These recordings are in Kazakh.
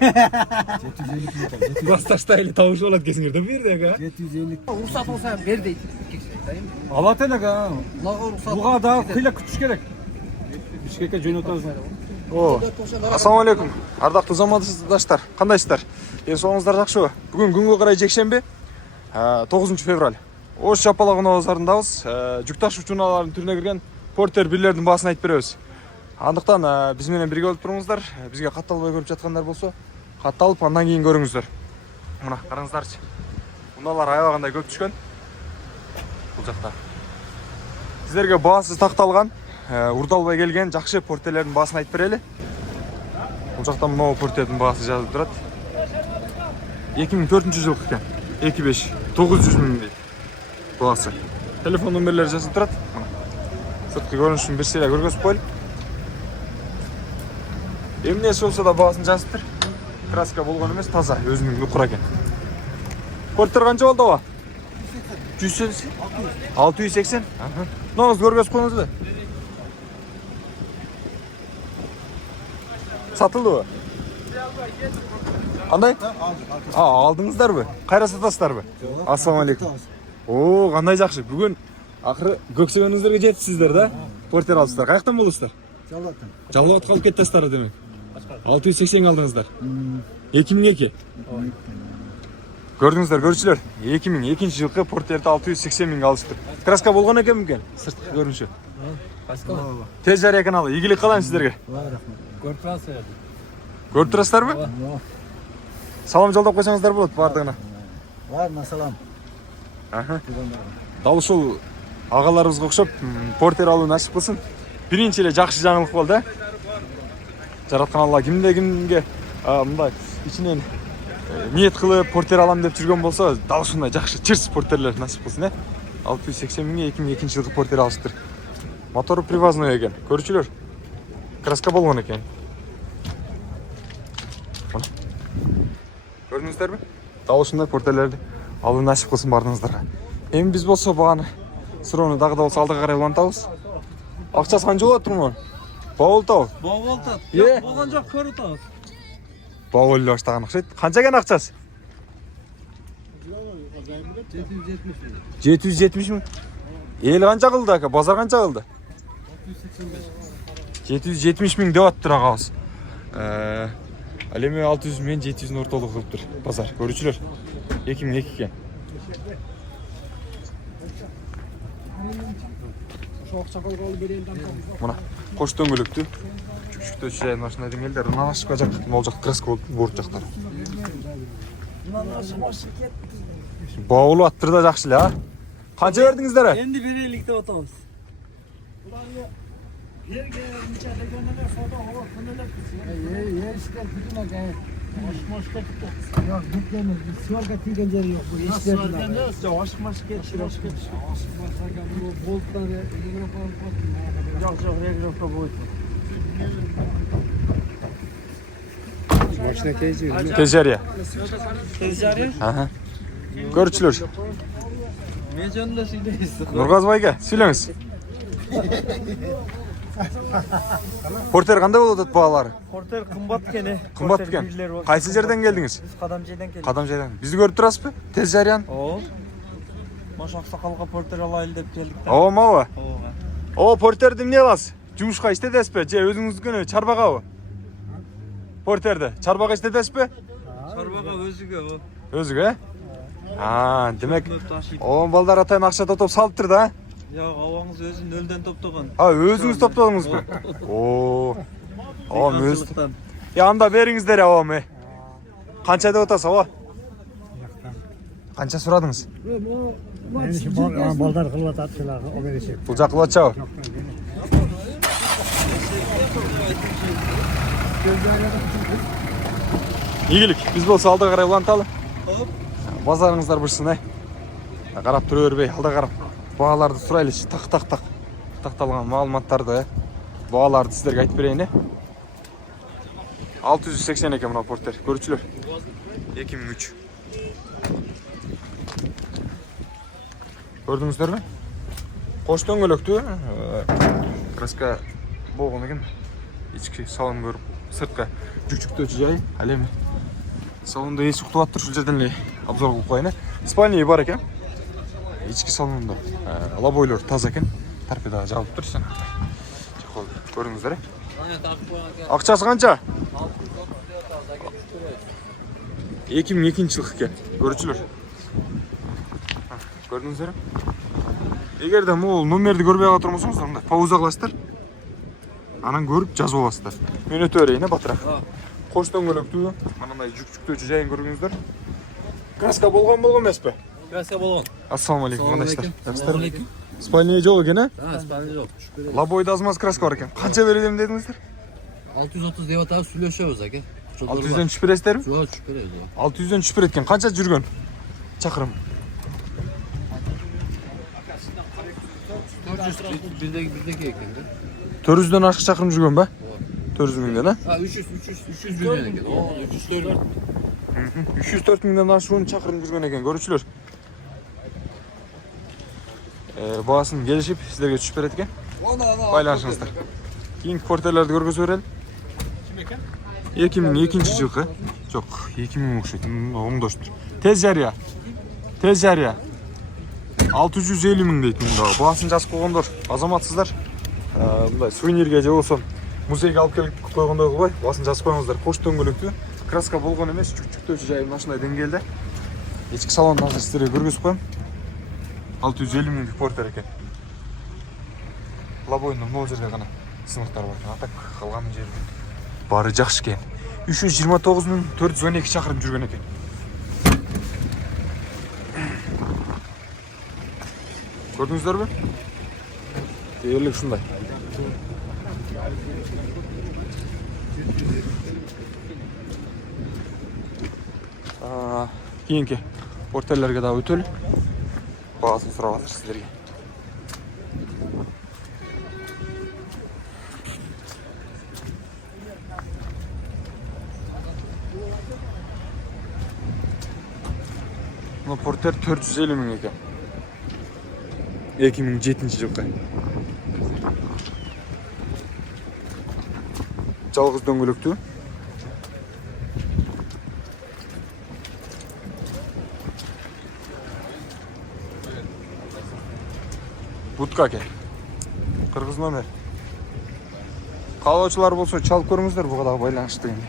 750 Басташта эле табыш болот экенсиңер да бу жерде ага. 750. Уруксат болса бер дейт. Алат элек а. Буга уруксат. Буга дагы кыйла күтүш керек. Бишкекке жөнөтөбүз. О, ассаламу алейкум. Ардактуу замандаштар, кандайсыздар? Ден соолуңуздар жакшыбы? Бүгүн күнгө карай жекшемби? 9 февраль. Ош Жапалагына базарындабыз. Жүк ташуучу унаалардын түрүнө кирген портер бирлердин баасын айтып беребиз. Андыктан биз менен бирге болуп туруңуздар. Бизге катталбай көрүп жаткандар болсо, катталып андан кийин көрүңүздөр. Мына караңыздарчы. Унаалар аябагандай көп түшкөн. Бул жакта. Сиздерге баасы такталган, урдалбай келген жакшы портерлердин баасын айтып берели. Бул жакта мына портердин баасы жазылып турат. 2004-жылкы экен. 25 900 миң дейт. Баасы. Телефон номерлери жазылып турат. Сырткы көрүнүшүн бир сыйра көргөзүп коелу. Эмнеси болсо да баасын жазыптыр. Краска болгон эмес, таза, өзүнүн нукура экен. Портер канча болду ага? 180? 680? Мынаңызды көргөзүп коюңузбу? Сатылдыбы? Кандай? Алдыңыздарбы? Кайра сатасыздарбы? Ассаламу алейкум. О, кандай жакшы. Бүгүн акыры көксөгөнүңүздөргө жетипсиздер да? Портер алыпсыздар. Каяктан болдуңуздар? Жалаттан. Жаллабат калып кеттесиздер демек. 680 алдыңыздар. 2002. Көрдүңүздөр, көрүүчүлөр. 2002-жылкы портерди 680 миңге алышты. Краска болгон экен мекен? Сырткы көрүнүшү. Краска. Тез жарыя каналы. Ийгилик каалайм сиздерге. Көрүп турасыздар. Көрүп турасыздарбы? Салам жолдоп койсоңуздар болот бардыгына. Баарына салам. Дал ушул агаларыбызга окшоп портер алуу насип кылсын. Биринчи эле жакшы жаңылык болду, Жараткан Алла кимге мындай ичинен ниет кылып портер алам деп жүргөн болсо, дал ушундай жакшы чырс портерлер насип кылсын, 680 миңге 2002-жылкы портер алыштыр. Мотору привозной экен. Көрүүчүлөр. Краска болгон экен. Көрдүңүздөрбү? Дал ушундай портерлерди алуу насип кылсын баарыңыздарга. Эми биз болсо баганы суроону дагы да болсо алдыга карай улантабыз. Акчасы канча болот турмун? Болтоб. Болтот. Болгон жок, көрүп атабыз. Боло баштаган окшойт. Канча экен акчасы? 770 миң. Эл канча кылды ака? Базар канча кылды? 770 миң деп аттыр агабыз. Ал эми 600 менен 700 ортолугу кылыптыр базар. Көрүүчүлөр. 2002 экен. Мына кош дөңгөлөктү жүкчүктө жайын машина деңгээлдер унаашып жак, могул жак краска болуп борт жактар. Баулуп аттыр да жакшы эле, Канча бердиңиздер? Энди берелик деп атабыз. Tez жарыя. Tez жарыя? Көрүүчүлөр. Мен жөнүндө сүйлөйсүз. Нургазы байга, сүйлөңүз. Портер кандай болот атат баалары? Портер кымбат экен. Кымбат экен. Кайсы жерден келдиңиз? Биз Кадамжайдан келдик. Кадамжайдан. Бизди көрүп турасызбы? Тез жарыяны? Оо. Мош аксакалга портер алайлы деп келдик да. Оо, мабы? Оога. О, портерди эмне кыласыз? Жумушка иштетесизби? Же өзүңүздүкүнү чарбагабы? Портерди чарбага иштетесизби? Чарбага өзүгө. Өзүгө, демек, о, балдар атайын акча тотоп салыптыр да? Жок, абаңыз өзү нөлдөн топтогон. Өзүңүз топтодуңузбу? О, өзү. Анда бериңиздер, абам. Канча деп атасыз, аба? Канча сурадыңыз? Балдар кылып атат, шуларга о беришет. Бул жак кылып атчабы? Ийгилик, биз болсо алдыга карай уланталы. Базарыңыздар бышсын, Карап тура бербей, алда карап. Бааларды сурайлычы, так. Такталган маалыматтарды, бааларды сиздерге айтып берейин, 680 экен мына портер. Көрүүчүлөр. 2003. Көрдүңүздөрбү? Кош дөңгөлөктү. Краска болгон экен. Ички салон көрүп, сыртка жүкчүктөөчү жай. Ал эми Салонда есік құлап тұр, бұл жерден обзор қылып қойын. Спальня бар екен. Ички салонда лобойлар таза екен. Торпедаға жабылып тұр сен. Көріңіздер. Ақшасы қанша? 2002 жылғы екен. Көрушілер. Көрдіңіздер? Егер де бұл номерді көрмей отырмысыңыз, онда пауза қыласыздар. Анан көріп жазып аласыздар. Мен өте өрейін, батырақ. Қош дөңгелектүү, анандай жүк-жүктөчү жайын көргүңүздөр. Краска болгон эмес пе? Краска болгон. Ассаламу алейкум, кандайсыздар? Ассаламу Спальня жок экен, а? Спальня жок. Лобойда азмаз краска бар экен. Канча берем дедиңиздер? 630 деп атабыз, сүйлөшөбүз аке. 600дөн түшүп бересиздерби? Жок, түшүп беребиз. 600дөн түшүп берет экен. Канча жүргөн? Чакырым. 400 бирдеки экен да. 400дөн ашык чакырым жүргөн ба? 400 миңден, а? 300 жүргөн экен. 304. 304 миңден ашуун чакырым жүргөн экен, көрүүчүлөр. Баасын келишип, сиздерге түшүп берет экен. Байланышыңыздар. Кийинки портерлерди көргөзүп берели. Ким экен? 2002 жылкы. Жок, 2000 окшойт. Оңдоштур. Тез жарыя. 650 миң дейт мында. Баасын жазып койгондор, азаматсыздар. Мындай сувенирге же болсо музейге алып келип койгондой кылбай, баасын жазып коюңуздар. Кош дөңгөлөктүү. Краска болгон эмес, жүк-жүктөөчү жайы машина деңгээлде. Ички салондон сиздерге көргөзүп коем. 650 миңдик портер экен. Лобойдун могул жерде гана сыныктар бар экен. Атак калган жери баары жакшы экен. 329.412 чакырым жүргөн экен. Көрдүңүздөрбү? Дээрлик ушундай. Кийинки портерлерге дагы өтөлү. Баасын сурап атыр сиздерге. Мына портер 450 миң экен. 2007 жылкы. Жалгыз дөңгөлөктүү. Будка экен. Кыргыз номер. Каалоочулар болсо чалып көрүңүздөр, буга дагы байланыштуу эми.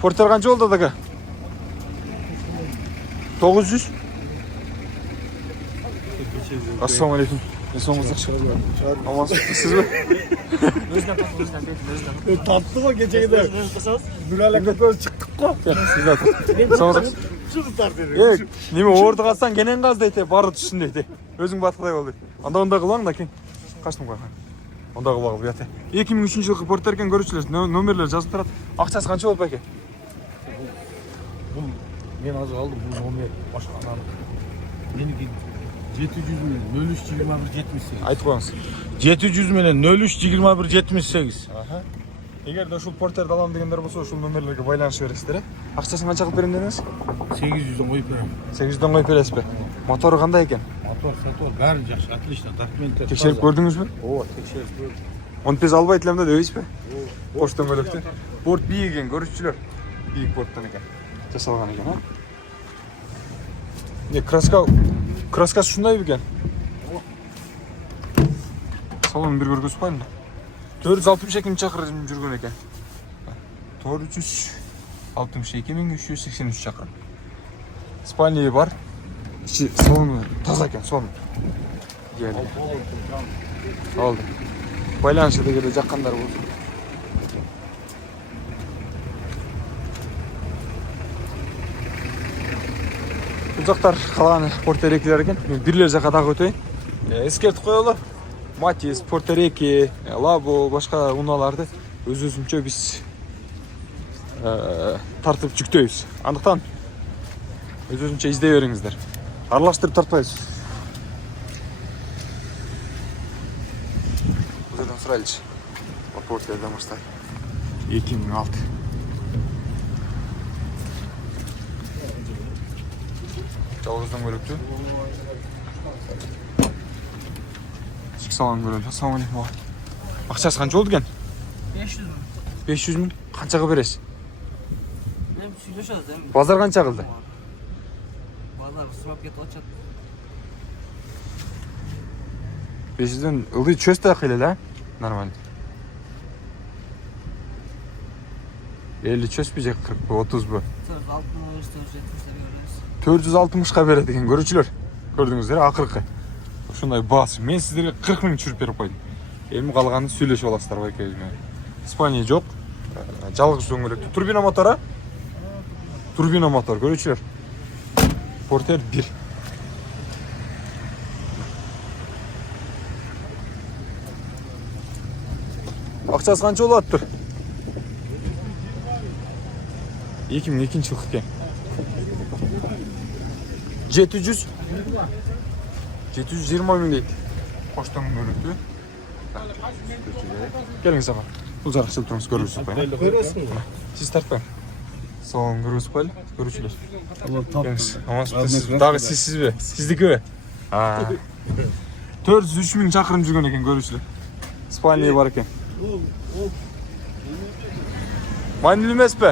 Портер канча болду ага? 900. Ассаламу алейкум. Амансызбы? Татты го кечеде. Бүрале көпөз чыктык го. Неме орду калсаң кенен каз дейт, бары түшүн дейт. Өзүң баткыдай бол дейт. Анда кылаң да кен. Качтым кой. Анда кылбагыл буят. 2003 жылкы портер экен, көрүүчүлөр, номерлер жазып турат. Акчасы канча болуп экен? Бул мен азыр алдым, бул номер башканан. Меники 700 менен 032178. Айтып коюңуз. 700 менен 032178. Аха. Эгерде ушул портерди алам дегендер болсо, ушул номерлерге байланыша бересиздер, э? Акчасын канча кылып берем дедиңиз? 800дөн коюп берем. 800дөн коюп бересизби? Мотору кандай экен? Мотор, баары жакшы, отлично, документтер. Текшерип көрдүңүзбү? Ооба, текшерип көрдүм. Монтез албайт элем да дебейсизби? Кош дөңгөлөктү. Борт бийик экен, көрүүчүлөр. Бийик борттон экен. Жасалган экен, а? Краскасы ушундай бекен. Салонун бир көргөзүп коеюн да. 462 чакырым жүргөн экен. 462.383 чакырым. Спальня бар. Ичи салону таза экен, сон. Алды. Байланышы дегенде жаккандар болсун. Бул жактар калган портер экилер экен. Мен бирлер жака дагы өтөйүн. Эскертип коелу. Матис, портер эки, лабо, башка унааларды өз-өзүнчө биз тартып жүктөйбүз. Андыктан өз-өзүнчө издей бериңиздер. Аралаштырып тартпайбыз. Бул жерден сурайлычы. Портерден баштап. 2006. Жалгыздын көрөктү. Салам көрөлү. Ассаламу алейкум. Акчасы канча болду экен? 500 миң. 500 миң. Канчага бересиз? Hem süйлöşөбүз эми. Базар канча кылды? Базар сурап кетип атышат. 500дөн ылдый чөз да кыйла, нормально. 50 чөз же 40 бу, 30 бу? 460-ка берет экен көрүүчүлөр. Көрдүңүздөр, акыркы. Ушундай баасы. Мен сиздерге 40 миң түшүрүп берип койдум. Эми калганын сүйлөшүп аласыздар байкебиз менен. Испания жок. Жалгыз дөңгөлөктүү. Турбина мотора? Турбина мотор, көрүүчүлөр. Портер 1. Акчасы канча болот тур? 2002 жылкы экен. 720 миң дейт. Коштон дөңгөлөктүү. Келиңиз ага. Бул жакка чыгып туруңуз, көрүрсүз бай. Көрөсүңбү? Сиз тартпаң. Соң көрүрсүз бай, көрүүчүлөр. Дагы сизсизби? Сиздикиби? 403 миң чакырым жүргөн экен көрүүчүлөр. Испания бар экен. Маанилүү эмеспи?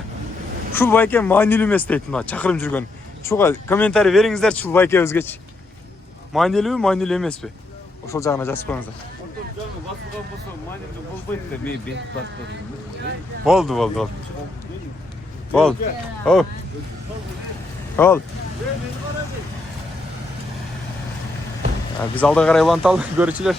Ушул байке маанилүү эмес дейт мына чакырым жүргөн. Чуга комментарий бериңиздер чул байкебизгечи. Маанилүүбү, маанилүү эмеспи? Ошол жагына жазып коюңуздар. Басылган болсо маанилүү болбойт да, бет басып. Болду. Биз алда карай уланталы көрүүчүлөр.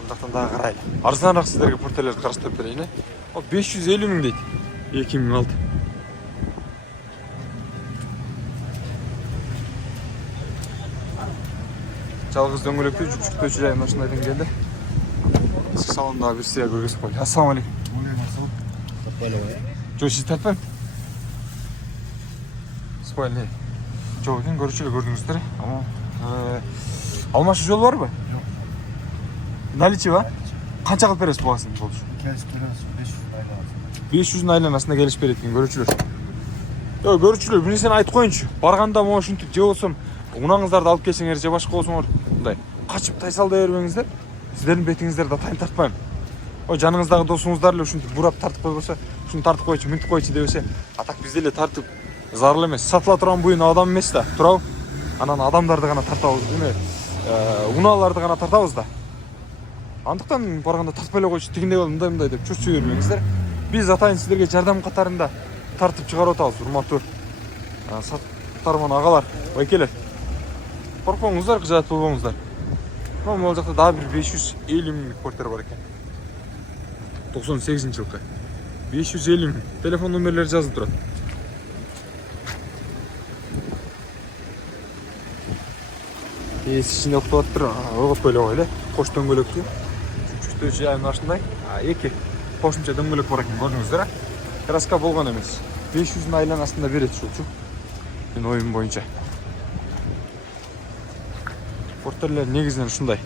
Мындактан дагы карайлы. Арзаныраак сиздерге портерлерди караштырып берейин. 550 миң дейт. 2006. Жалгыз дөңгөлөктүү жүктөөчү жайына ушундай деңгээлде. Ишик салондагы бир сыя көргөзүп коелу. Ассалам алейкум. Жо, сиз тартпайм. Спальный. Жок экен, көрүүчүлөр көрдүңүздөр. Алмашы жол барбы? Жок. Наличие ба? Канча кылып бересиз бугасын болчу? 500 айланасында келишип берет экен көрүүчүлөр. Жок, көрүүчүлөр, бир нерсени айтып коеюнчу. Барганда могу ушинтип же болсом унаңыздарды алып келсеңер же башка болсоңор мындай качып тайсалдай бербеңиздер. Сиздердин бетиңиздерди да тайын тартпайм. Жаныңыздагы досуңуздар эле ушинтип бурап тартып койбосо, ушуну тартып койчу, мынтип койчу дебесе, а так биз эле тартып зарыл эмес. Сатыла турган буюн адам эмес да, туурабы? Анан адамдарды гана тартабыз, эме, унааларды гана тартабыз да. Андыктан барганда тартпай эле койчу, тигиндей бол, мындай деп чурчуй бербеңиздер. Биз атайын сиздерге жардам катарында тартып чыгарып атабыз, урматтуу саттарман агалар, байкелер. Коркпоңуздар, кыжаат болбоңуздар. Могул жакта дагы бир 550 миңдик портер бар экен. 98 жылкы. 550 миң. Телефон номерлери жазылып турат. Ичинде уктап атыптыр, ойготпой эле коелу. Кош дөңгөлөктүү. Жүктөөчү жайын ашындай. Эки кошумча дөңгөлөк бар экен, көрдүңүздөр. Краска болгон эмес. 500 айланасында берет ушулчу. Мен оюм боюнча. Портерлер негизинен ушундай.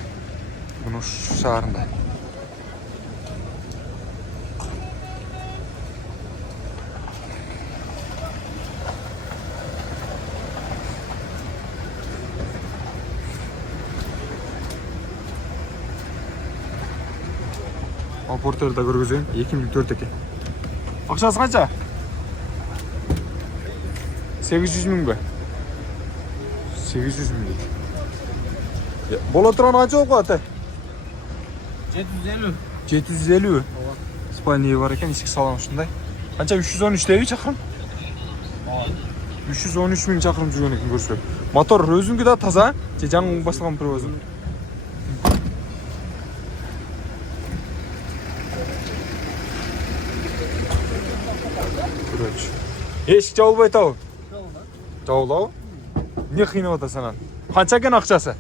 Муну шаарында. Ал портерди да көргөзөйүн. 2004 экен. Акчасы канча? 800 миңби? 800 миң. Бола турган канча болуп калат? 750. 750. Испания бар экен, ишик салон ушундай. Канча 313 деби чакырым? 313 миң чакырым жүргөн экен көрсө. Мотор өзүңкү да таза, же жаңы басылган привозу? Эшик жабылбай атабы? Жабылабы? Не кыйнап атасың анан? Канча экен акчасы?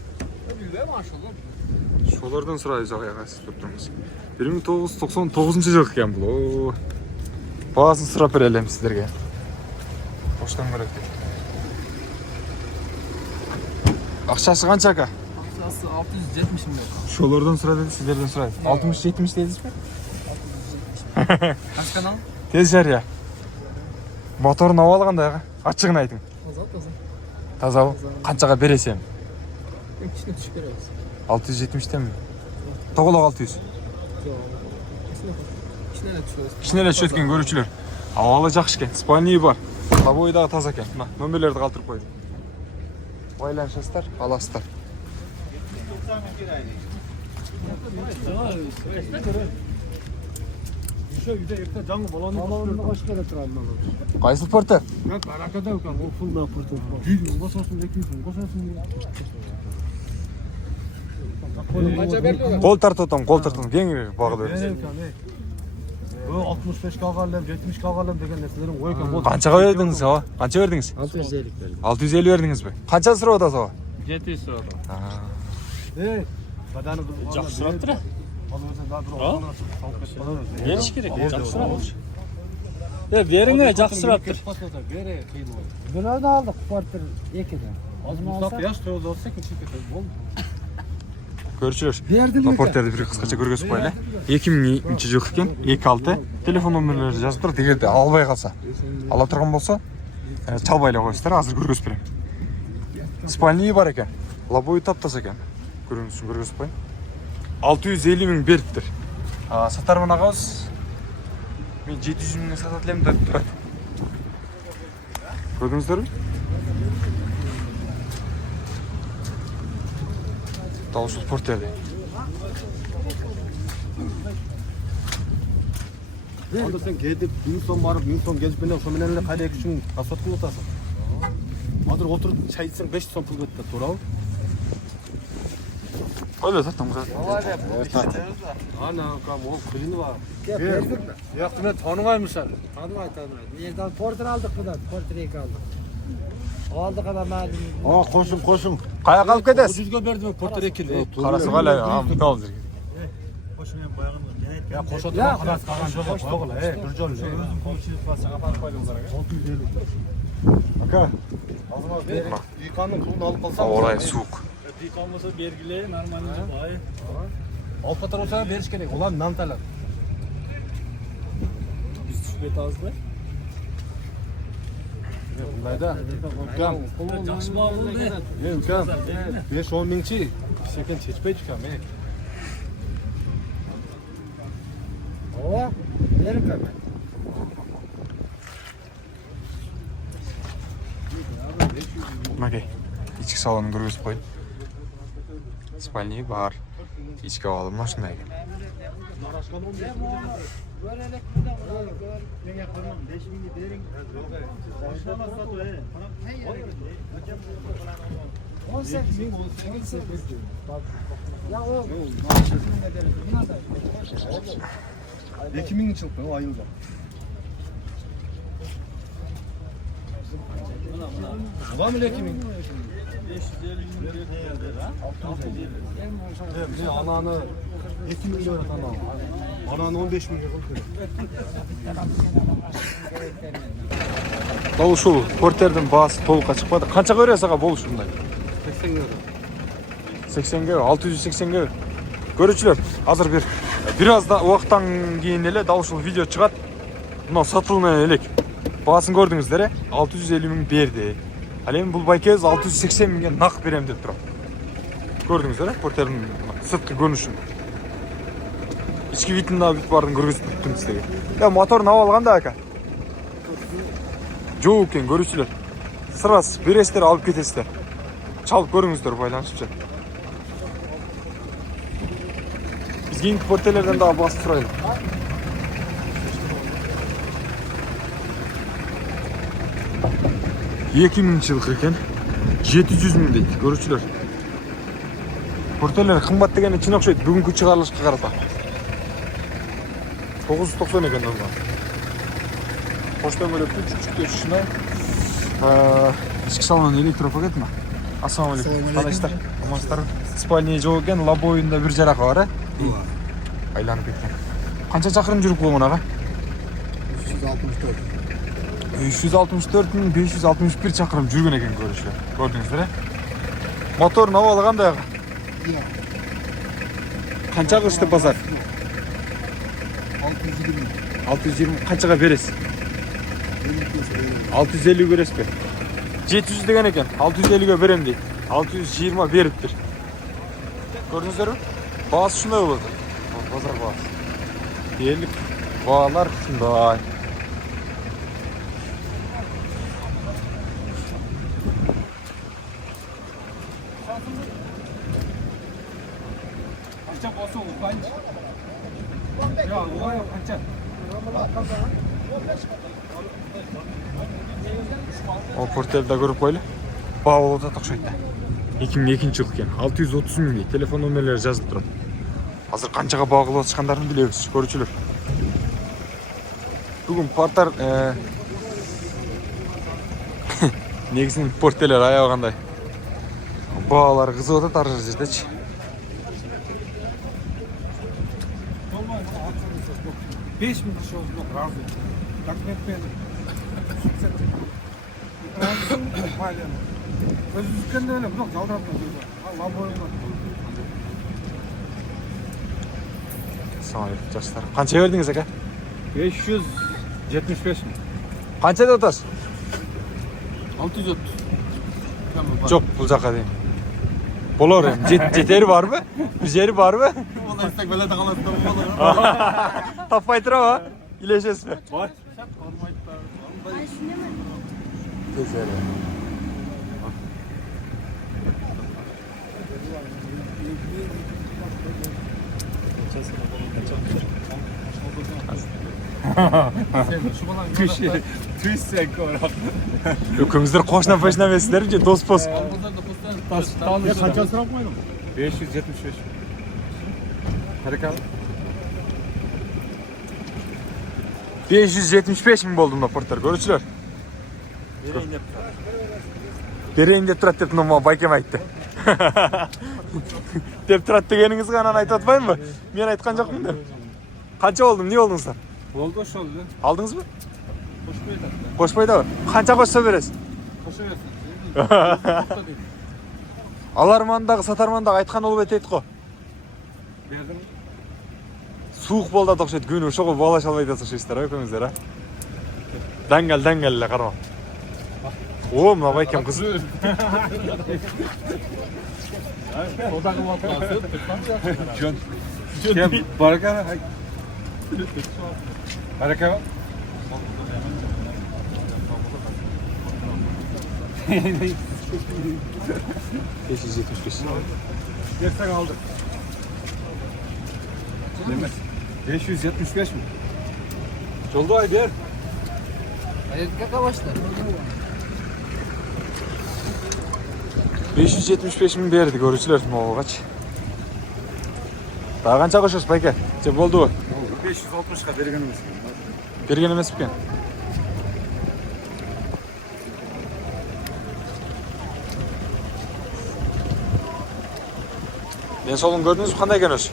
Шолордон сурайбыз ага, сиз туруңуз. 1999 жыл экен бул. Баасын сурап бере элем сиздерге. Коштон көрөк. Акчасы канча ака? Акчасы 670 миң. Шолордон сура деди, сиздерден сурайбыз. 60-70 дедизби? Качы канал? Тез жарыя. Моторун алып алгандай ага. Ачыгын айтың. Таза. Тазабы? Қаншаға бересем? Кичине түшүп беребиз. 670-тен mi? To'g'liq 600. Кичине түшүбүз. Кішінеле түшөткөн көрүүчүлөр. Абалы жакшы экен. Спальный бар. Лобой дагы таза экен. Мына номерлерди калтырып койдум. Байланышасыздар, аласыздар. Еще үйде ерте жаңы баланы қош келе тұрады. Кайсы портер? Как аракада екен, ол фулда портер. 100 мың қосасың, 200 мың қосасың. Кол тартып атам, кол тартып. Кеңири багып беребиз. 65 қалғанлым, 70 қалғанлым деген нәрселерің ой екен. Қаншаға бердіңіз аға? Қанша бердіңіз? 650 бердим. 650 бердіңіз бе? Қанша сұрап атасыз аға? 700 сұрады. Жақсы сұрап тұр. Беріш керек, жақсы сұрап. Беріңе жақсы сұрап тұр. Бұны да алдық, портер 2-ден. Көршілер, портерді бір қысқаша көргөзіп қояйын. 2002 жыл екен, 26. Телефон номерлері жазып тұр. Егер де албай қалса, ала тұрған болса, чалбайлай қойсыздар, азыр көргөзіп беремін. Спальный бар екен, лобой таптас екен. Көріңіз үшін көргөзіп қояйын. 650 мың беріптір. Сатарман ағауыз, мен 700 мыңға сататылем деп тұрады. Көрдіңіздер ме? Дауысыз портерді. Анда сен кетіп, 1000 сом барып, 1000 сом келіп менен ошоменен эле кайда 2-3 мың расход кылып атасың. Азыр отуруп чай ичсең 500 сом пул кетти, туурабы? Öyle zaten güzel. Ana, kam ол кыйыны бар. Яқты мен танымаймысың. Tanımaydı. Yerden porter aldık buradan. Porter 2 aldık. Aldık adam malum. Qo'shing. Қаяқ алып кетесіз? 100 га бердим, портер 2. Қарасы қалай, амтал жүрген. Ya qo'shotib qaras qolgan jo'q, qo'yg'ila, bir jo'l. O'zim ko'pchilik qilsaga barib qo'ydingizlar. 650. Aka. Diyqanның pulini olib qalsam. Orayı soğuk. Diyqan болса бергіле, нормально бай. Алып қатар болса беріш керек. Олар нан талап. Біз түспет азды. Бұндайда. Үлкен. Жақсы бағылды. Үлкен. 5-10 мыңчи. Секен чечпейді үлкен. O, verin kadar. Макей, içki salonunu көргөзүп коеюн. Спальный бар. İçki алым машина экен. Ya o, 2000 жылдың айылда. Var mı 2000? 550 ananı 2 milyon tamam. Ananı 15 milyon. Ушул портердин баасы толукка чыкпады. Канчага бересиз ага болуш мындай? 80 euro. 80 ге, 680 ге. Көрүүчүлөр, азыр бир аз да убакыттан кийин эле дал ушул видео чыгат. Мына сатылмай элек. Баасын көрдүңүздөр, 650 миң берди. Ал эми бул байкебиз 680 миңге нак берем деп турат. Көрдүңүздөр, портердин сырткы көрүнүшүн. Ички видин да бүт бардын көргөзүп бүттүм сизге. Я моторун алып алган да ака. Жок экен көрүүчүлөр. Сырас бересиздер, алып кетесиздер. Чалып көрүңүздөр байланышчы. Biz keyingi portelerden daha basıp turaylık. 2000 жылқы екен, 700 мың дейді, көрушілер. Porteler қымбат деген için оқшайды, бүгінгі шығарылышқа қарата. 990 екен онда. Поштан бөліп küçük шына. İçki salonun elektropakет mi? Assalamualaikum. Қалайсыздар? Амансыздар? Спальный жоқ екен, лобойында бір жарақы бар, айланып кеткен. Қанша шақырым жүріп болған аға? 364.561 шақырым жүрген екен көрушілер. Көрдіңіздер, Моторын алып алғандай аға? Қанша қышты базар? 620. Қаншаға бересіз? 650 көресіз бе? 700 деген екен, 650-ге берем дейді. 620 беріпtir. Көрдіңіздер ме? Бағасы шындай болады. Базар бағасы. Дерлік бағалар шындай. Қанша болса ол қанша? Жоқ, олай қанша? О, портелді көріп қойлы. Бағалы да тақшайды. 2002 жыл екен. 630 мың дейді. Телефон номерлері жазылып тұрады. Қазір қаншаға бағалы отышқандарын білеміз, көрушілер. Бүгін порттар негізінен порттелер аяғандай. Бағалары қызып отыр арғы жердечі. Beş bin kişi oldu, yok razı. Takmet benim. Maliyenin. Özümüzden de öyle, yok yaldıratma. Allah boyunca. Assalamualaikum жастар. Қанша бердіңіз ака? 575 mi? Қанша деп отырсыз? 630. Жоқ, бұл жаққа дейін. Болар енді. Жетері бар ма? Bir жері бар ма? Vallahi istek böyle de kalasın da olur. Таппай тұра ма? Илешесіз бе? Var. Tüysek olarak. Өкіңіздер қошына пошына емессіздер же дос пос. Kaça sıra koydum? 575. Harika. 575 мың болды мына порттар, көрушілер. Берейін деп тұрады деп мына байкем айтты. Деп тұрады дегеніңіз ғана айтып отпайын ба? Мен айтқан жоқпын деп. Қанша болдым, не болдыңыздар? Oldu hoş oldu. Алдыңыз ба? Hoş böyle. Қошпайды ба? Қанша қошса бересіз? Hoş versin. Алармандағы, сатармандағы айтқан ол бет ет қо. Verdim. Суық болды тоқшайды, күні шоғы бала шалбайды сошайсыздар, өкіңіздер, а? Дәңгәл қарма. О, мына байкем қыз. Odağı vatması. Can. Can. Baraka. Harika. 575. Dersen aldık. Demez. 575 mi? Жолду ай бер. Какова başlar? 575 мың берді, көрушілер молғач. Daha қанша қошасыз байке? Же болды ғой? 560'ға берген емес. Берген емес екен. Мен солын көрдіңіз қандай екен өзі?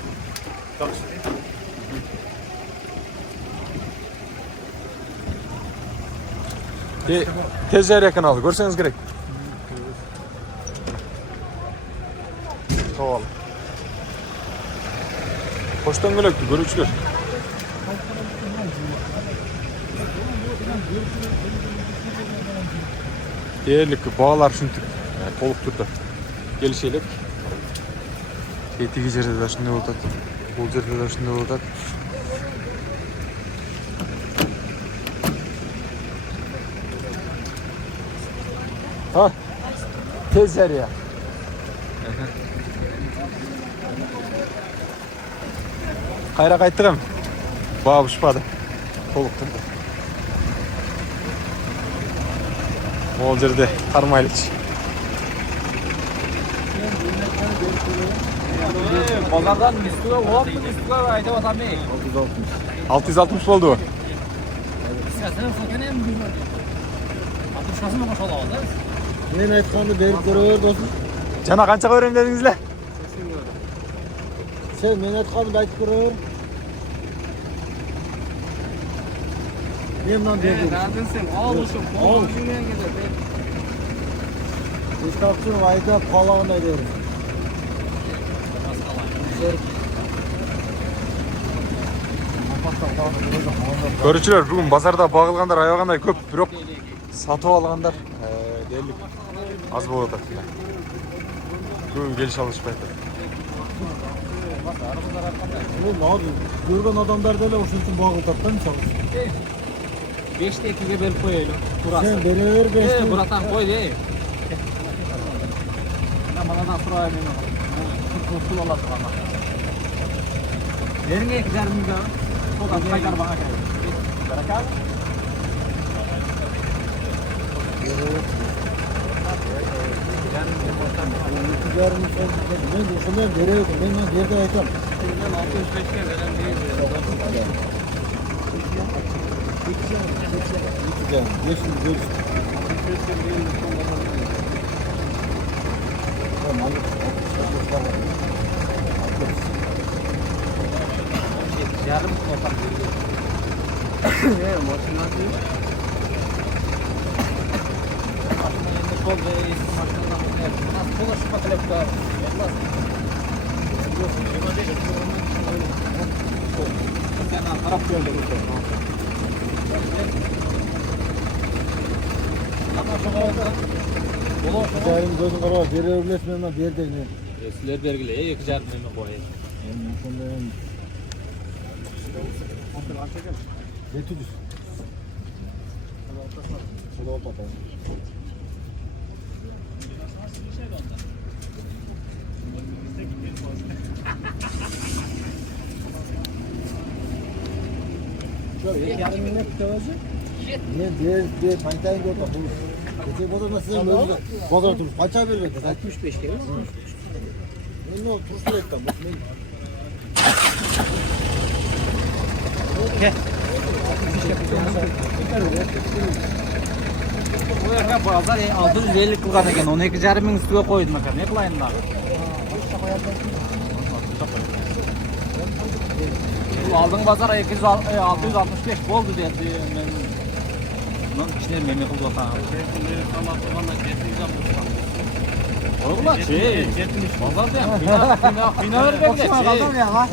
Tez yer kanalı, görseniz gerek. Tamam. Hoştan gölöktü, görüşürüz. Değerlik bağlar şuntuk. Толық тұрды. Келшелік. Етігі жерде де шындай болтады. Бұл жерде де шындай болтады. Ha, tez yer ya. Қайра қайттығым. Бағып ұшпады. Толық тұрды. Ол жерде қармайлыч. Pazardan miskula olan mı miskula ayda vatan bey? 660 oldu o. Miskasını sakın hem bilmedi. 60'ası mı boş olamaz değil mi? Men aytqanды berip ko'raver do'stim. Жана қаншаға берем дедіңізле? Sen men aytqanды aytib ko'raver. Men bundan berdim. Nereden sen? Al uşum. Al uşumdan gelir. Esnafçının aytib qalağını aytıyorum. Көрушілер, бүгін базарда бағылғандар, аяғандай көп, бирок сатып алғандар Az болуп атат. Көп келише алышпай атат. Көрген адамдар деле ошон үчүн багылтат да мисалы. 5'te 2'ye bölüp koyalım. Burası. Sen берер 5. Buratan koy değil. Bana da sıraya benim. Kurtul olasın ama. Verin 2,5 milyon. O da kaytar bana geldi. Bırak abi. Ben ошондой беребем. Мен жерде айтам. 605'e veren değil. 500 бөлүш. Yarım ortam veriyor. Makinası. Sol ve eski makinelerden bunu yapıyor. Nasıl dolaşıp atalım da. Yana taraf yolda geçiyor. Жарым көзүн карап бере билесиң мен берди. Sizler belgile 2,5 milyon koyayım. 700. Yarım milyon tutuyorsun. Ne paytayın gördüm. Geçen bozulma sizin özü. Bozulma turmuş. Payça vermek. 65 kere. Ne o turşu reklam. Bu yakın pazar 650 kılgan eken. Onu 2,5 milyon üstüne koydum bakın. Ne kılayım lan? Bu aldığın pazara 665 oldu dedi. Ben içine meme kullansan. Oğlum şey. Pazar değil. Fina ver bekle. Kaldım ya lan.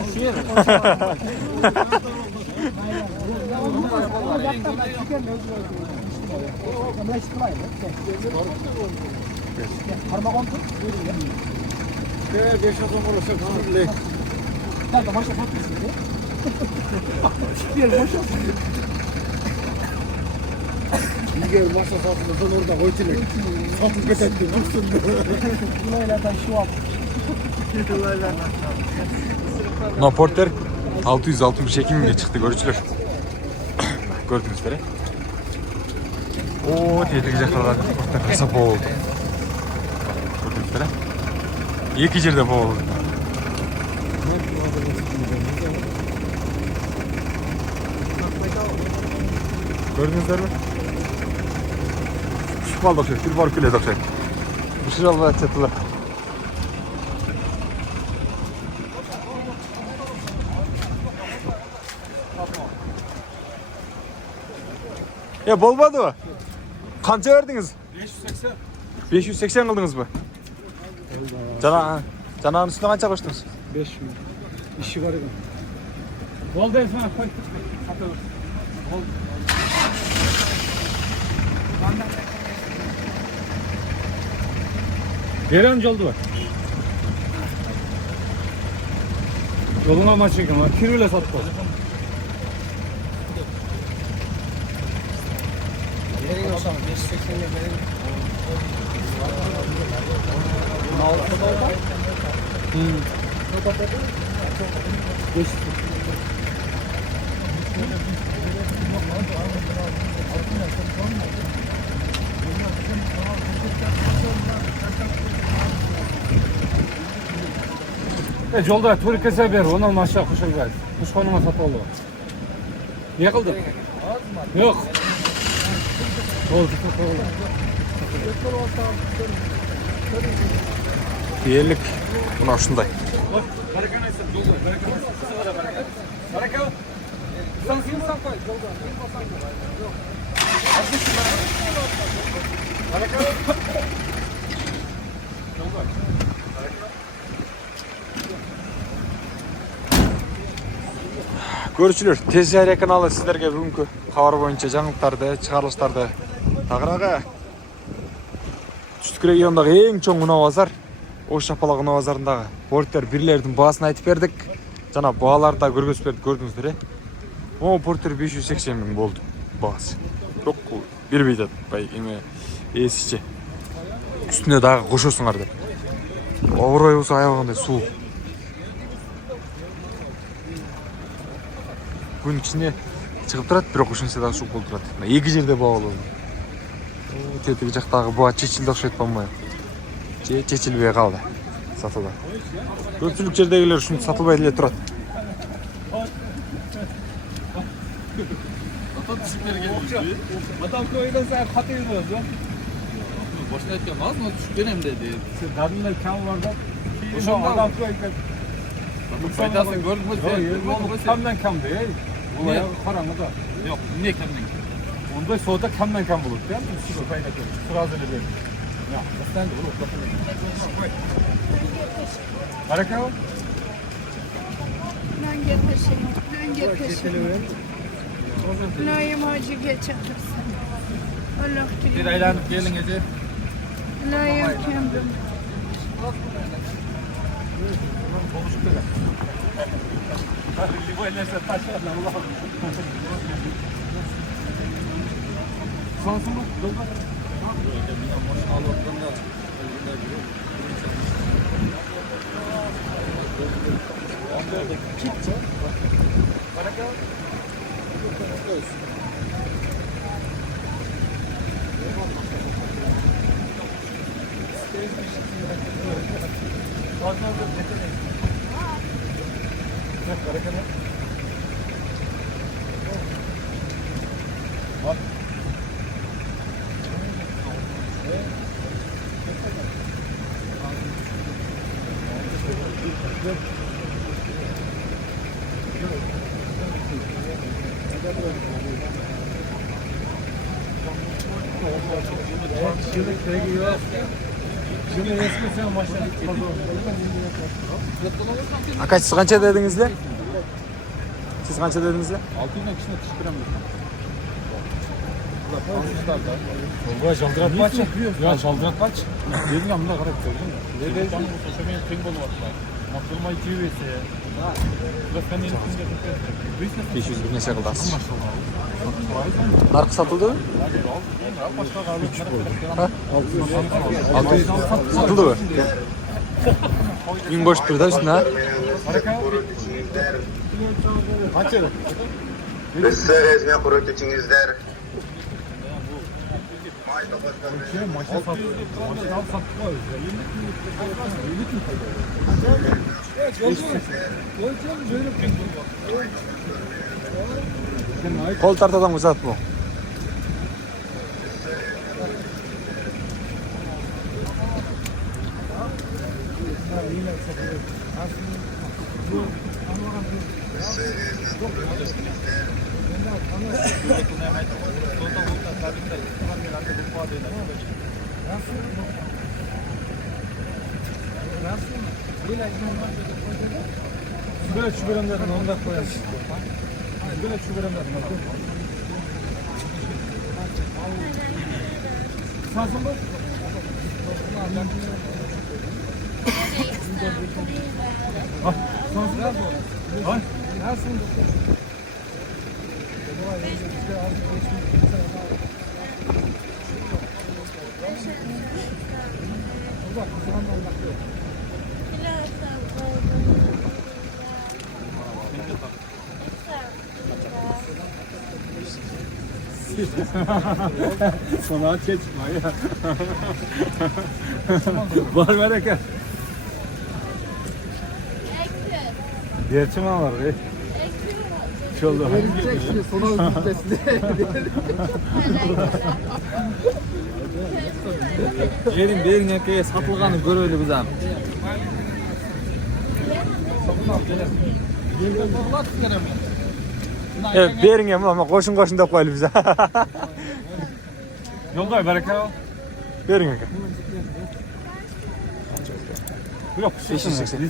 Ne 5 adam olursa bile. Niye başa satılırsan orada koyçuluk. Satıp getirdi. Dursun. Mына Porter 600-602 mingге чыкты көрүүчүлөр. Көрдүңүздөр э? О, тетиги жакка да Porter каса болду. Көрдүңүздөр э? Эки жерде болду. Көрдүңүздөрбү? Шупалды окшойт, бир барып келет окшойт. Ушул албай атышат. Болбады mı? Kança verdiniz? 580. 580 kıldınız mı? Canağın üstüne kança koştunuz? 500. İşi var edin. Oldu Esma koy. Geri önce oldu bak. Yoluna maç çekin var. Kiloyla satıp oldu. Verin o zaman 580'le verin. Yolda turik kese ver. Ondan aşağı kuşa ver. Kuş konuma satıp oldu. Ne kıldı? Yok. Oldu. Yerlik buna şunday. Görüşürüz. Tez Yayra kanalı sizlerge бүгүнкү кабар боюнча жаңылыктарды, чыгарылыштарды тагыраак Түстүк региондагы эң чоң унаа базар. Ош Шапалак унаа базарындагы порттер бирлердин баасын айтып бердик. Жана бааларды да көргөзүп бердик, көрдүңүздөр. О, порттер 580 миң болду баасы. Жок, бербейт атпай эме эсичи. Үстүнө дагы кошосуңар деп. Оорой болсо аябагандай суу. Күн ичине чыгып турат, бирок ошончо дагы суу болуп турат. Эки жерде баа болот. Тетиги жактагы баа чечилди окшойт болмой. Чечилбей калды. Сатылды. Көпчүлүк жердегилер ушинтип сатылбай эле турат. Adam köyden sen katılmıyoruz ya. Boşuna etken az mı? Düşük dönem dedi. Sen dadında kan var da. Boşuna adam köyden. Faydasını gördün mü? Kamdan kam değil. Bu ya karanlık da. Yok, niye kendin? Onda soğukta kamdan kam bulur. Değil mi? Şu fayda köyü. Sırazı öyle. Ya, sen de bunu oklatın. Harika o. Ben getireyim. Ben getireyim. Layım hacı geçersin. Allah Bir diyor. aylanıp gelin gece. Layım kendim. Bu ellerse taşlarla Allah'ım. Sansın mı? Aka siz kança dedinizler? Siz kança dedinizler? 600'den kişine tışkıram bu жалдырат бач. Ya жалдырат бач. Dedim ya bunda qarab gördün mü? Ne dedi? Soşamen kıyım bolu atlar. Makılmay tüyüvese. Başkan yeni kimse 500 bir neçe kıldı az. Narkı satıldı mı? Ha? 600 satıldı mı? Gün boş bir de üstüne ha? Kaçırım. Size resmi kuru içinizler. Maçta sattık. Maçta sattık var. Kol tartadan uzat bu. Böyle çubuğundan onu da koyalım. Böyle çubuğundan. Sansın mı? Ha, sansın mı? Ha? Nasıl? Sana çekme ya. Var bereket. Gerçi mi var be? Şolda. Yerin berin epeye satılganı göröydü biz abi. Evet, berin ya ama koşun koşun da koyalım bize. Yolda bereket. Berin aka. Yok, 580.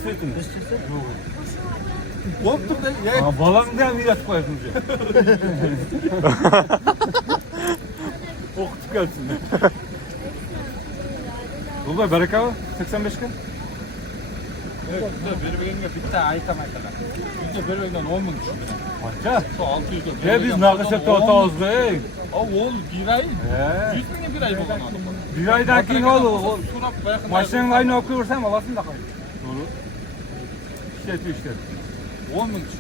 Koptuk da ya. Balamdan miras koyarsınız ya. Oktuk gelsin. Yolda bereka 85'ke. Evet, bitti aytam aytalar. Bizde berberden 10 mun düştü. Qancha? 600 'ga. Ya biz naqshatda otamiz ey. Ol bir ay. He. 100 mingga bir ay bo'lgan adam. Bir aydan keyin ol. So'rab bayaqi Mashinani aynab ko'rsam olasizda qo'y. Doğru. İşte. 10 mun düştü.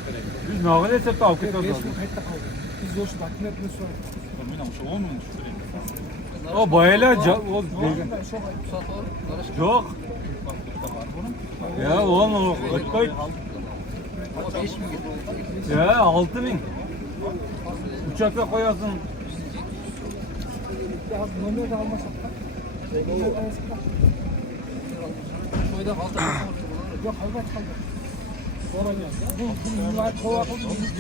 Biz naqshatda olib ketamiz. Biz yo'sh bakmetni so'rab. Mena o'sha 10 mun düştü. O boyalar o Yo'q. Ya oğlum o'tmay. Ya 6000. Uçakla qo'yasin. Nomerni almasak da. Yok albat kaldı. Bu invite koyalım.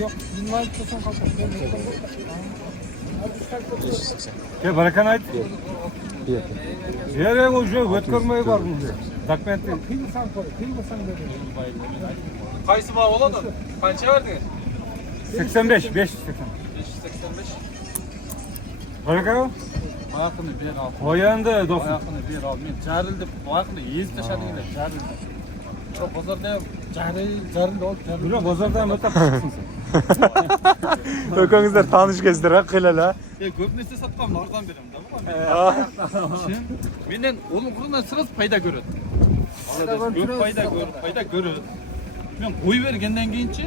Yok invite koysan kaldı. Ke barakan ayt. Yere o'sha o'tkazmay bor bunda. Dokumentni Kıymasan koy. Kıymasan dedi. Qaysi bağ oladi? Qancha verdingiz? 85 580. 585. Baraka Ayaqini ber al. qo'yandi do'stim. Ayaqini ber al. Men jarildi. Ayaqini yezib tashladinglar. Jarildi. Çok bozorda ham jarildi olib jarildi. Buni bozordan o'tib chiqsin sen. Do'kongizlar tanish kezdir ha qilala. Ko'p narsa sotganman, arzon beraman-da bu. Menden o'g'lim qurundan sirasi payda ko'radi. Ko'p payda ko'radi. Men qo'yib bergandan keyinchi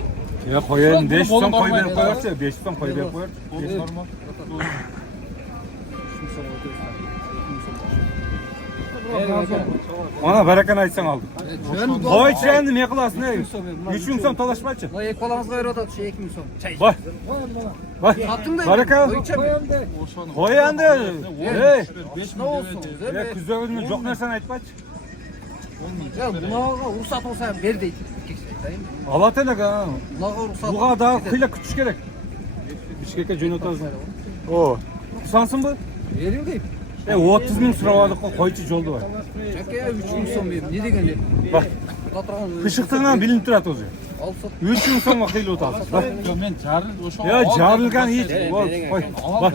Ya qo'yayım 5 so'm Bo'lib qo'yib berib olmaydi. qo'yarchi, 5 so'm qo'yib berib qo'yar. normal. Ona barakani aytsang oldim. Qo'ychani nima qilasan ey? 3000 so'm talashmachi. Voy qo'lingizga o'rotadi shu 2000 so'm. Bak. Bak. Baraka O'shani qo'yandi. Ey, 5 Ne olsun? ya kuzovini yo'q narsani aytmachi. Ya bunaqa ruxsat olsa ham ber deydi. Alatanaga. Bunaqa ruxsat. Bu kadar qiyla kutish kerak. Bishkekka jo'natamiz. O. Kusansin bu? Bering deydi. 30 ming so'radi, qo'ychi yo'lda bor. Aka 3000 so'm ber. Ne degan deydi. Bak. Qatorgan Qishiqdan bilinib turadi o'zi. olsa 3000 so'mga qiyla o'tamiz. Bak. men jarildi o'sha. Ya jarilgan hech. Qo'y. Bak.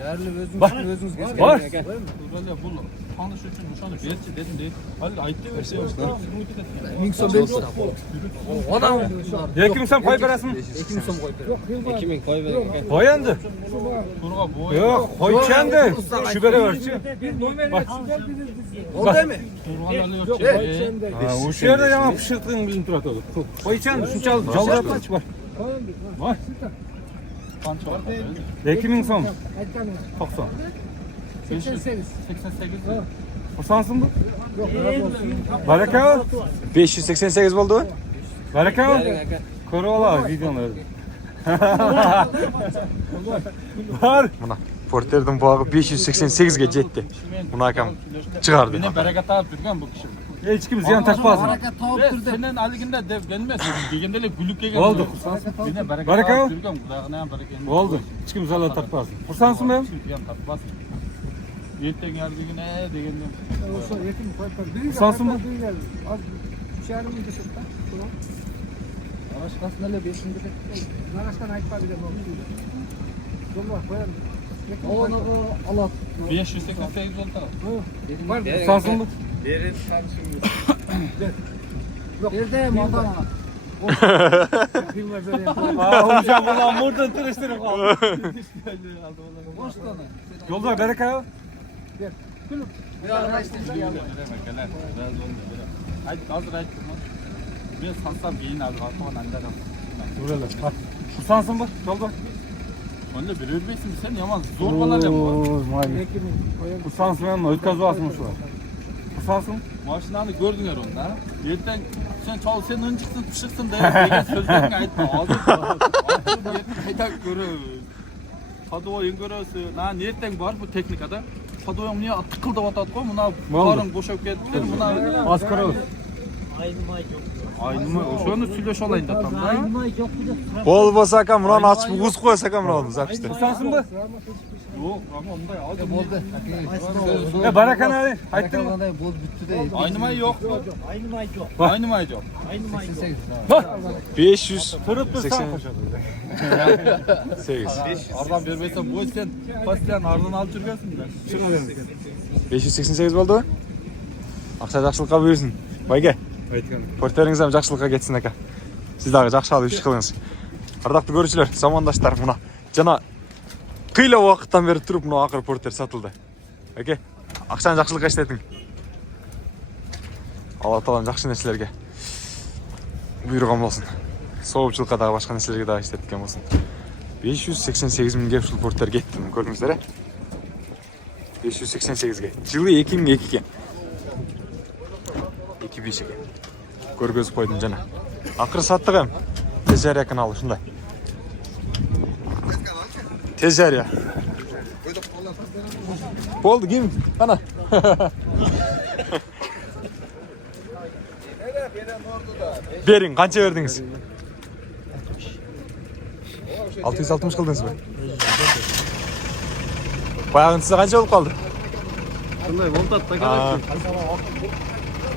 jarilib Bak. o'zingizga Bak. Böyle bu tanış için uşanı berçi dedim deyip hadi aytdı verse 1000 so'm ber. Odam 2000 so'm qo'yib berasizmi? 2000 so'm qo'yib ber. Qo'yandi. Turga boy. Yo'q, qo'ychandi. Shu beraverchi. Bak. Bo'ldimi? Turga alıyor. Ha, o'sha yerda yomon pishiqliging bilinib turadi o'zi. Qo'ychandi, shunchalik joldiratmachi bor. Bor. Qancha var? 2000 so'm. Aytganim 90. 88. 88. Xursandsin bu? Yok razı olsun. Baraka. 588 bo'ldi. Baraka. Ko'rib ola videoni. Bor. Mana porterning bog'i 588 ga yetdi. Buni akam chiqardi. Beni bereket alıp durgan bu kişi. Hech kim ziyon tashmasin. Harakat topib Ve turdi. senin aliginde dev gelmez. Degendele gülük gelmez. Oldu. Beni bereket Baraka. alıp durgan. Kulağına ham bereket. Bo'ldi. Hech kim zarar topmasin. Xursandsinmi? Yan tapmasın. Yetten geldiğine degenden. Olsa yetim koyar. Sansın mı? Az düşerim mi desek de? Araşkasın hele 5. Naraştan aytma bir de bu. Yolla koyalım. Onu Allah. 588 oldu. Xursandsinmi? Berdim ondan. Bilmez öyle yapar. Ha, o'sha bilan murdan turishtirib qoldi. Boş tane. Yo'lda baraka. Ya araştırdım. Haydi hazır haydi. Ben sansam giyin abi. Kalkman anlarım. Buralar. Xursandsinmi? Yo'lda. Onunla bir örmeksin sen yaman zor bana ne bu? Mayli. Xursandsinmi? O'tkazib shu. Xursandsinmi? Maşinanı gördün ya onda. Yerden sen çal sen ıncıksın pışıksın deyen sözlerini aytma. Ağzı kaydak görür. Tadı oyun görürsün. Lan nereden var bu teknikada? Tadı oyun niye tıkıldı vatat koy. Buna karın boşap kettiler. Buna Az ko'ramiz. aynı mı? Şunu süleş olayın da tam da. Bol bo'lsa akam buni ochib o'z qo'ysa akam buni zapishdi. Xursandsinmi? Yok ama onda aldım. Oldu. Ya barakani aytdingmi? Bol bitti de. Aynı may yok mu? Aynı may yok. 588. Turibdi san Ardan vermeysen bu sen paslan ardan alıp жүргенsin de. 588 bo'ldi. Акча жакшылыкка буйрсун. Байке. Портериңиз ham жакшылыкка кетсин ака. Сиз дагы жакшы алып иш кылыңыз. Ардактуу көрүүчүлөр, замандаштар, мына жана кыйла убакыттан бери туруп мына акыр портер сатылды. Аке, акчаны жакшылыкка иштетиң. Алла таалам жакшы нерселерге буйруган болсун. Соопчулукка дагы башка нерселерге дагы иштеткен болсун. 588 миңге ушул портер кетти, көрдүңүздөр э? 588ге. Жылы 2002 экен. 2005 экен. Көргөзүп койдум жана. Акыры саттык эм. Тез жарыя каналы ушундай. Тез жарыя. Болду, ким? Кана. Бериң, канча бердиңиз? 660 кылдыңызбы? Баягын сизде канча болуп калды? Кандай болтат да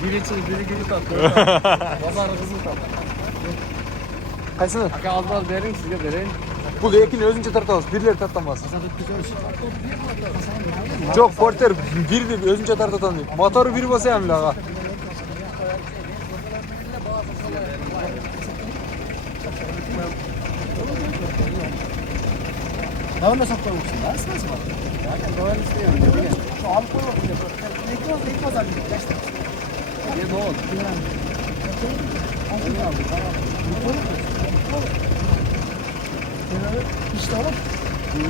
бири килитат. Базары кызылтат. Кайсыны? Ака алдыдан бериң, сизге берейин. Бул экини өзүнчө тартабыз, бирлер тартамбыз. Жок, портер бирди өзүнчө тартатам дейт. Мотору бир болсо эми ага. Давно сатып коймуксуң да, смысл бар? Давай истейм. Алып койбок деп. Эки базар деп жашты. Вот. İşte oğlum.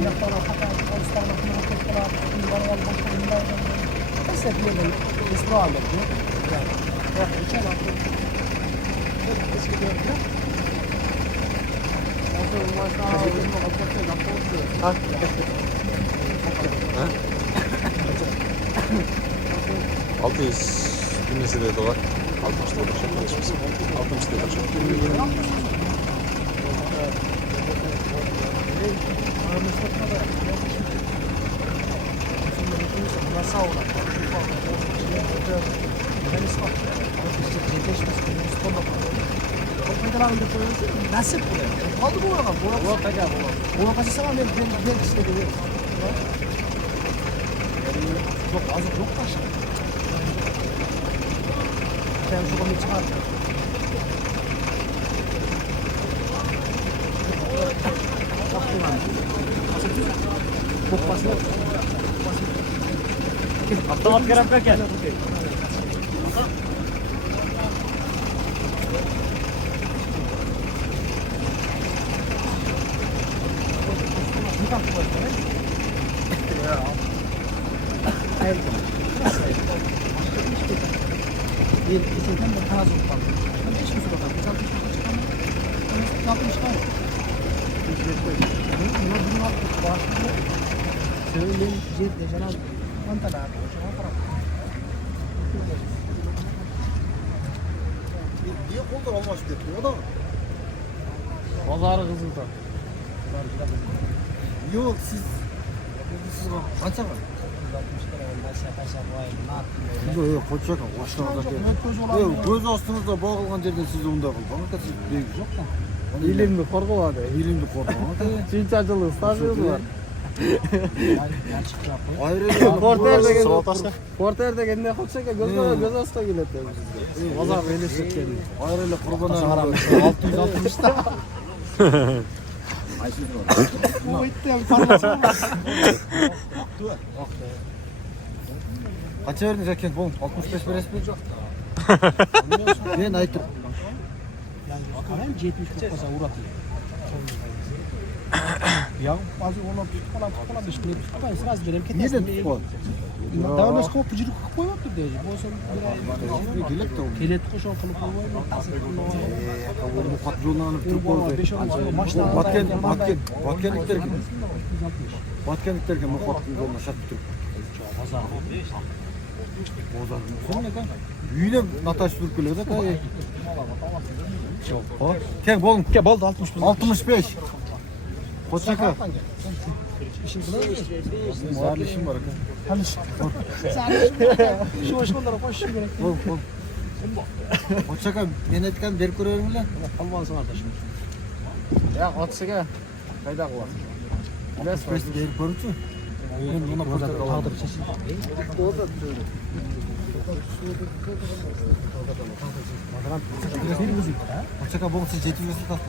Yaptılar, fakat Osmanlı kıyafetler, bunlar başka. Neyse bilelim. İsmi aldık. Ya, geçen hafta. Eski gördüm. Ha? Ha? 600 Nesi de dolar? 60 dolar çalışmışsın. 60 dolar çalışmışsın. Nasip buraya. Kaldı bu arada. Bu kaçı sana ben istedi. Çok az çok başa. Sen şu konuyu çıkar. Çok basıyor. Автомат коробка gel. Bir kesinlikle de kanaz olmalı. Ben de hiçbir sorun yok. Biz altmış çıkalım. Biz yapmış kalır. Bunu başlıyor. Söyleyin, ciddi canım. Mantılar. Niye kolda olmaz dedi o da? Pazarı kızıldı. Yok siz kaça var? Yok koçak aşağıda. Yok göz astınızda bağlanan yerden siz onda kıldı. Siz büyük yok mu? Bilimli korkuladı. Bilimli korkma. Çinçacılığı stajyonu var. Ayrıca Porter de kendine koçak göz hasta gülüyor. Pazar beni sıkıyor. ayrıca kurban 660 da. Bu itti abi parası. Kaça verdin Zekiyen? Bol 65 veres mi? Ben ayıttım. Yani 70 kasa uğratıyor. Ya bazı onu tutulan bir şey tutulan sıraz verem ki. Niye de tutma? Daha önce skop pıcırık koyuyordu diye. Bu son bir ay. Dilek de oldu. Kelet koşan kılıp koyuyor. Bu patronlarını Türk oldu. Batkenlik derken bu patronlarını şart Türk. Bozar. Sen ne kan? Yine Nataş Türk'üyle de kay. Çok. Ken bolun. Ke boldu 65. 65. Koçaka. İşin kılar mı? Zarlı işim var. Tanış. Şu hoş konulara koş şimdi. Bol bol. Koçaka denetken der kuruyor mu lan? Alman kardeşim. Ya koçaka. Kayda var. Bes der kurucu. Ona portal aldı çeşit. Poçaka boğusu 700 sat.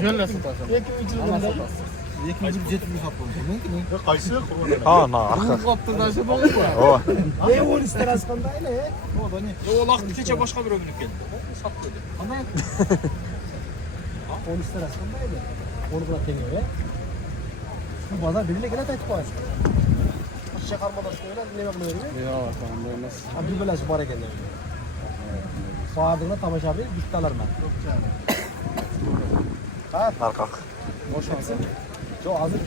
Şöyle satasın. 2700 sat. Kayısı kurban. Ha na arka. Kaptın da şey bakıyor ya. O. Ne 10 ister askanda ne? O laqtı kecha boshqa bir o'ginib keldi. Sotdi. 10 ister askanda ne? Onu bırak deniyor ya. Bu pazar birine gene tayt koyarsın. Şişe karmalar söyle ne yapmıyor ya? Ya tamam olmaz. Abi bir belaş bara gelir. Sağdığına tamaşa abi gitti alarma. Narkaq. Boş versin. Çok hazır.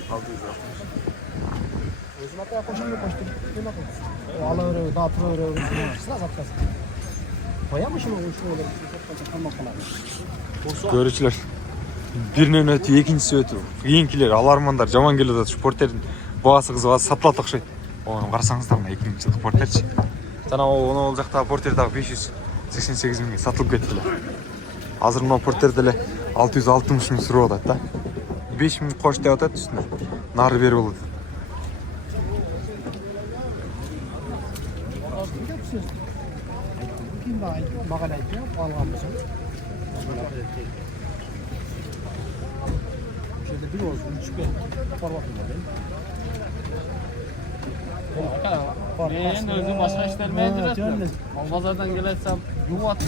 Özüm hatta koşuyor koştum. Ne bakın. O alıyor, dağıtıyor, sıra zatkası. Koyamışım o işi olur. Tamam falan. Görüşler. Birinin ötü, екіншісі өту. Кейінкілер, алармандар, жаман келіп жатыр. Портердің бағасы қызға сатылады ұқсайды. Оны қарасаңыздар мына 2000 жылдық портерші. Жаңа ол жақтағы портердағы 588 мыңға сатылып кетті. Азыр мына портерді эле 660 мың сұрап атат да. 5 мың қош деп атат үстүнө. Нары бери болот. Kim var? Makale ediyor. Algammışım. Şöyle bir olsun. Üç gün. Formatında değil. Ben özüm başka işlerime ediyorsun. Almazlardan gelirsem yuvat.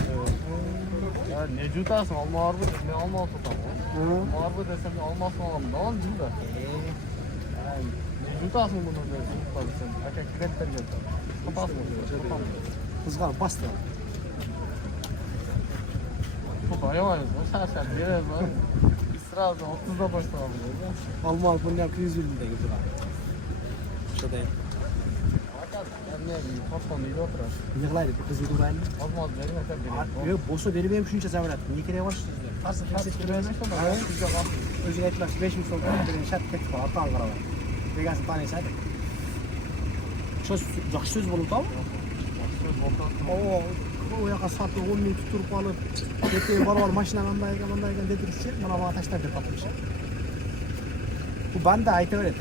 Ya ne cutasın alma harbi ne alma tutam. Alma harbi desem almazsın alalım. Ne oldu da? Ne cutasın bunu dersin. Tabii sen. Hatta kiretten gelsin. Kapatsın. Kızgan bastı. Çok ayamayız. Sen biraz var. İsrarda 30'da başlayalım. Alma al bunu yaptı 120'de götür abi. Şurada. Ne bileyim, patron iyi oturar. Ne kadar kız yürü ben. Olmaz, verime tabii. Yok boşu deri benim şunca zaman attım. Niye kere var sizde? Tarsa kimse kirmez. Özü etmez. 5 yıl sonra benim şart tek var. Arta Ankara var. Vegas tane şart. Söz yaxşı söz bulup tamam. O yaka sattı 10 bin tuturup alıp geteye var maşina mandayken dedirişçi bana bana taşlar da tapmış. Bu bende ayta öyle de.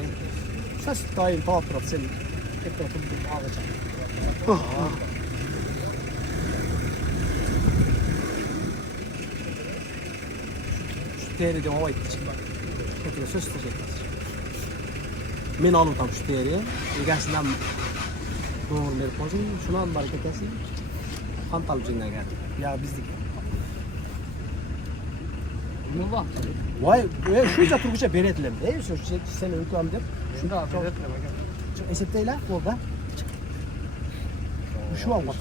Söz dayım tavap taraf senin. Tek tarafı bir ağacak. Şu değeri de hava itti çıkma. Kötüye söz tutacaklar. Men alıp tam şu değeri. Egasinden doğru verip olsun. Şunu alıp hareket etsin. Kantal cümle geldi. Ya bizdik. Ne var? Vay, şuyca Turgutça beretlerim. Değil mi? Şu seni öykülam der. Şunu affet etme bak. Esepteyle orada. Şu an bak.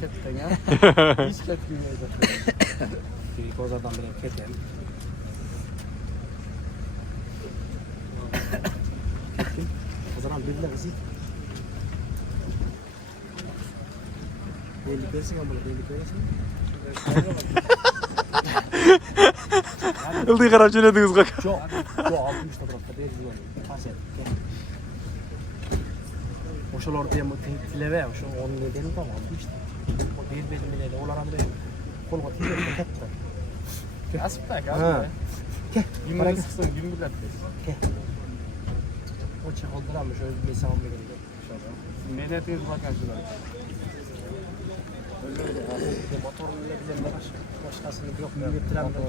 Ketten ya. Hiç ketmiyor. Bir kozardan bile ketem. Kozardan birine kızı. Belli versin ama belli versin. Ылдый карап жөнөдүңүз как. Çok 60 tarafta bir yol. Haset. Oşalar diye tileve, oşa onun nedeni tam 60. O bir bölümüyle onlar amre. Kolga tileve katta. Asıp da Ha. kaldı. Ke. Yumruğu sıksın, yumruğu Ke. O çakaldıramış öyle bir mesam verildi. Medeniyetiniz bakın şurada. Motorun bile bilen başkasını yok mu? Getiren motor.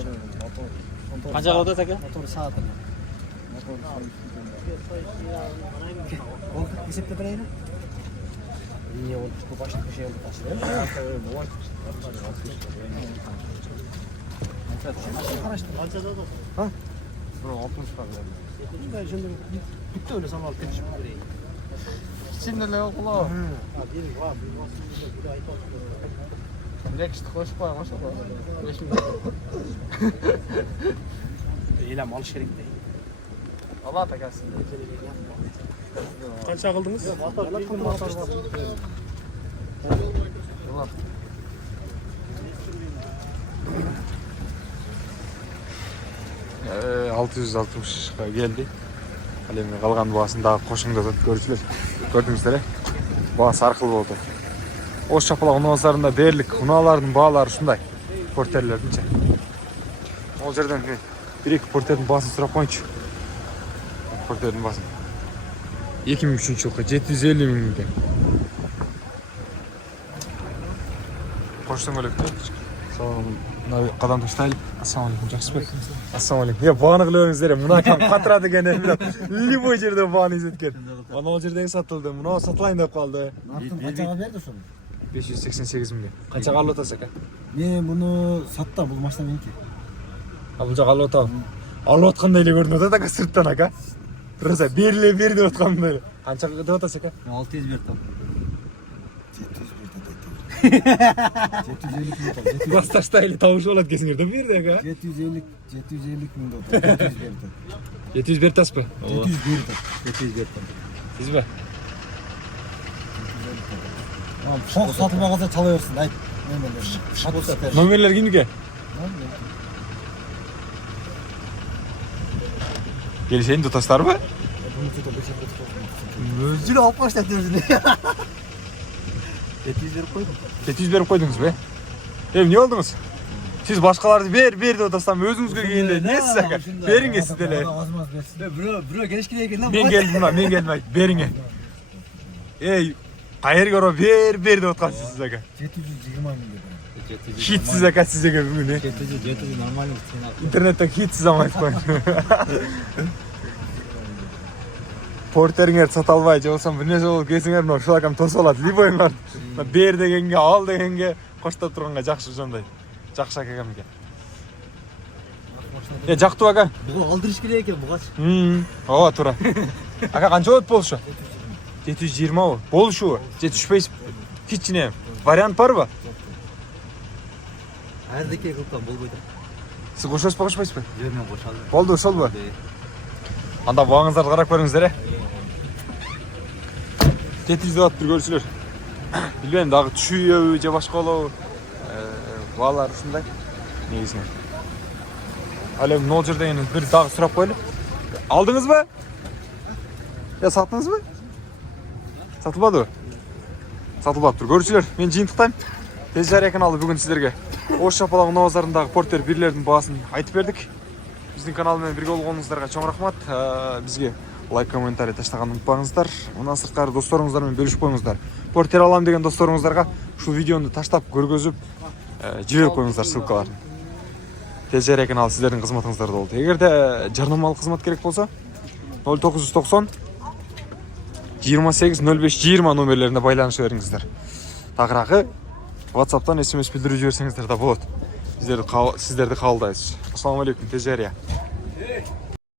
Qancha qildi aka? Motor saat. Oldu. Hesapta bireyim. Niye oldu? Bu başka bir şey oldu taşıdı. Araştır. Ha? 60 var. Ben şimdi bitti öyle sanal tecrübe. İçinde ne yok ulan? Ha, biri var. Bir de ait Direkt işte koş koy maşallah. 5 milyon. eylem alışveriş değil. Allah takasın. Kaç akıldınız? Allah. Ee, 660'a geldi. Alemin қалған бағасын дағы қошыңда да көрушілер. Көрдіңіздер, бағасы арқылы болды. Осы шапалақ ұнавазарында дерлік ұналардың бағалары шындай. Портерлердің ше. Ол жерден бір-екі портердің бағасын сұрап қойыншы. Портердің бағасын. 2003 жылғы 750 мыңға. Қош дөңгелек. Мына қадам таштайлы. Ассалаумағалейкум, жақсы ба? Ассалаумағалейкум. Я бағаны қылыңыздар, мына кам қатырады екен, любой жерде бағаны изеткен. Анау жердегі сатылды, мынау сатылайын деп қалды. Қаншаға берді соны? 588 мыңға. Қаншаға алып отырсыз ака? Мен бұны сатта, бұл машина менікі. Бұл жақ алып отырмын. Алып отқандай еле көрініп отады ака сырттан ака. Просто беріле бер деп отқандай. Қаншаға деп отырсыз ака? 600 бердім. 750 мың. Бас таштайлы тауышы болады кесіңер де берді ака. 750 мың да. 700 берді. 700 берді тас па? 700 берді. 700 бердім. Сіз ба? Шоқ сатылмай қалса чала берсін, айт. Номерлер кімдікі? Келешейін тұтастар ба? Жүрі алып қаштап жүрсін. 700 беріп қойдым. 700 беріп қойдыңыз бе? Не олдыңыз? Сіз башқаларды бер деп отастам, өзіңізге келгенде несіз ака? Беріңе сіздерle. Біреу келіш керек екен. Мен келдім айт, беріңе. Ей, қайыр көрі бер деп отқан сіз ака. 720 мың деді. Хитсіз ака сіздеге бүгін. 700 нормально. Интернеттен хитсіз ama айтып қойын. Портеріңер сата албай, жоқсам бірне жол келсеңер, ошол акам тосып алат. Либойыңар бер дегенге, ал дегенге коштоп турганга жакшы жондай. Жакшы ака акам экен. Жактуу ака. Буга алдырыш керек экен, бугач. Ооба, туура. Ака канча болот болушу? 720 бу. Болушу. 75 кичине вариант барбы? Ардеке кылсам болбойт. Сиз кошосуз ба, кошпойсузбу? Жөн мен кошалдым. Болду, ошолбу? Анда багыңыздарды карап көрүңүздөр. 700 деп атып көрсүлөр. Билбейм, дагы түшүйөбү же башка болобу? Баалар ушундай. Негизинен. Ал эми могул жерде бир дагы сурап коелу. Алдыңызбы? Саттыңызбы? Сатылбадыбы? Сатылбаптыр. Көрүүчүлөр, мен жыйынтыктайм. Тез жарыя каналы бүгүн сиздерге Ош Шапалак базарындагы портер бирлердин баасын айтып бердик. Биздин канал менен бирге болгонуңуздарга чоң рахмат. Бизге лайк, комментарий таштаганды унутпаңыздар. Мындан сырткары досторуңуздар менен бөлүшүп коюңуздар. Портер алам деген досторуңуздарга ушул видеону таштап көргөзүп жиберип коюңуздар ссылкаларын. Тез жарыя каналы сиздердин кызматыңыздарда болду. Эгерде жарнамалык кызмат керек болсо 0990 28 05 20 номерлерине байланыша бериңиздер. Тагыраагы WhatsApp'tan SMS билдирүү жиберсеңиздер да болот. Сиздерди кабылдайбыз. Ассаламу алейкум, тез жарыя.